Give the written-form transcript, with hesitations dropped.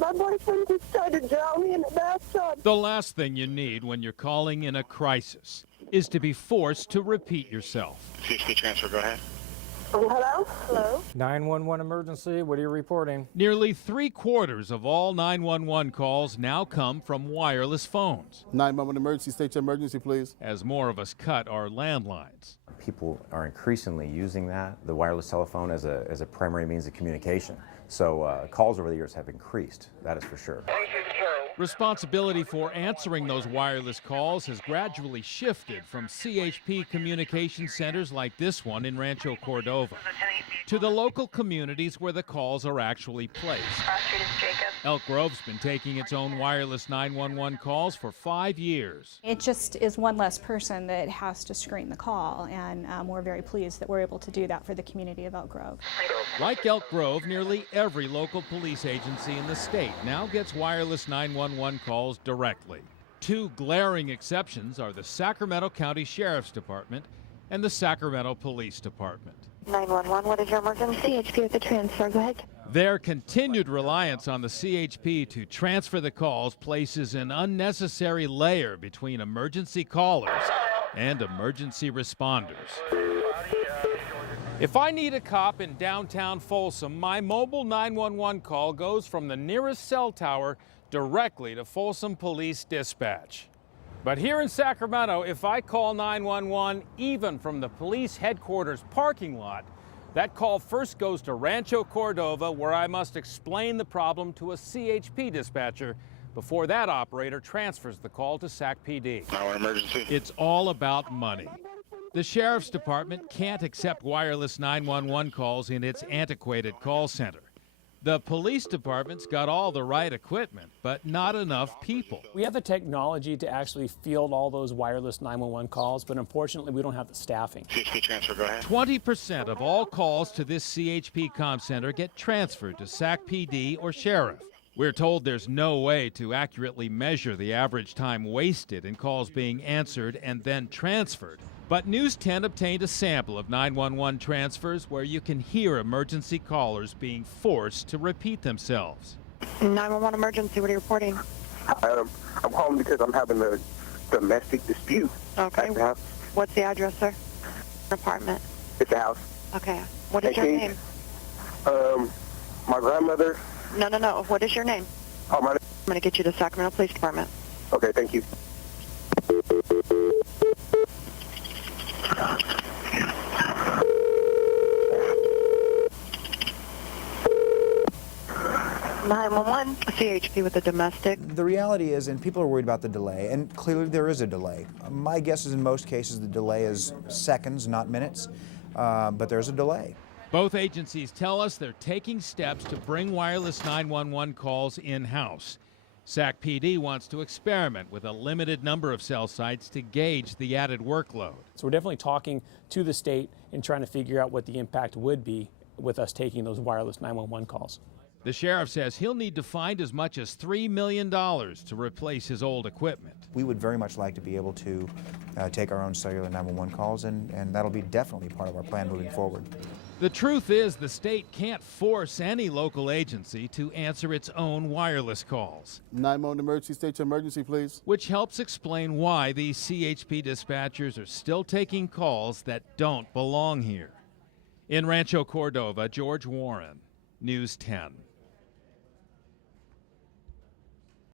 sorry. My boyfriend just tried to drown me in the bathtub. The last thing you need when you're calling in a crisis is to be forced to repeat yourself. CHP transfer, go ahead. Hello? Hello? 911 emergency, what are you reporting? Nearly 3/4 of all 911 calls now come from wireless phones. 911 emergency, state your emergency, please. As more of us cut our landlines. People are increasingly using the wireless telephone as a primary means of communication. So calls over the years have increased, that is for sure. Responsibility for answering those wireless calls has gradually shifted from CHP communication centers like this one in Rancho Cordova to the local communities where the calls are actually placed. Elk Grove's been taking its own wireless 911 calls for 5 years. It just is one less person that has to screen the call, and we're very pleased that we're able to do that for the community of Elk Grove. Like Elk Grove, nearly every local police agency in the state now gets wireless 911 calls directly. Two glaring exceptions are the Sacramento County Sheriff's Department and the Sacramento Police Department. 911, what is your emergency? CHP with the transfer, go ahead. Their continued reliance on the CHP to transfer the calls places an unnecessary layer between emergency callers and emergency responders. If I need a cop in downtown Folsom, my mobile 911 call goes from the nearest cell tower directly to Folsom Police Dispatch. But here in Sacramento, if I call 911, even from the police headquarters parking lot, that call first goes to Rancho Cordova, where I must explain the problem to a CHP dispatcher before that operator transfers the call to Sac PD. Now emergency. It's all about money. The Sheriff's Department can't accept wireless 911 calls in its antiquated call center. The police department's got all the right equipment, but not enough people. We have the technology to actually field all those wireless 911 calls, but unfortunately we don't have the staffing. CHP transfer, go ahead. 20% of all calls to this CHP comm center get transferred to Sac PD or Sheriff. We're told there's no way to accurately measure the average time wasted in calls being answered and then transferred. But News 10 obtained a sample of 911 transfers where you can hear emergency callers being forced to repeat themselves. 911 emergency, what are you reporting? I'm calling because I'm having a domestic dispute. Okay. At the house. What's the address, sir? Apartment. It's a house. Okay. What is your name? My grandmother. No. What is your name? Oh, my. I'm going to get you to Sacramento Police Department. Okay, thank you. CHP with the domestic. The reality is, and people are worried about the delay, and clearly there is a delay. My guess is in most cases the delay is seconds, not minutes, but there's a delay. Both agencies tell us they're taking steps to bring wireless 911 calls in-house. Sac PD wants to experiment with a limited number of cell sites to gauge the added workload. So we're definitely talking to the state and trying to figure out what the impact would be with us taking those wireless 911 calls. The sheriff says he'll need to find as much as $3 million to replace his old equipment. We would very much like to be able to take our own cellular 911 calls, and that'll be definitely part of our plan moving forward. The truth is the state can't force any local agency to answer its own wireless calls. 911 emergency, state your emergency, please. Which helps explain why these CHP dispatchers are still taking calls that don't belong here. In Rancho Cordova, George Warren, News 10.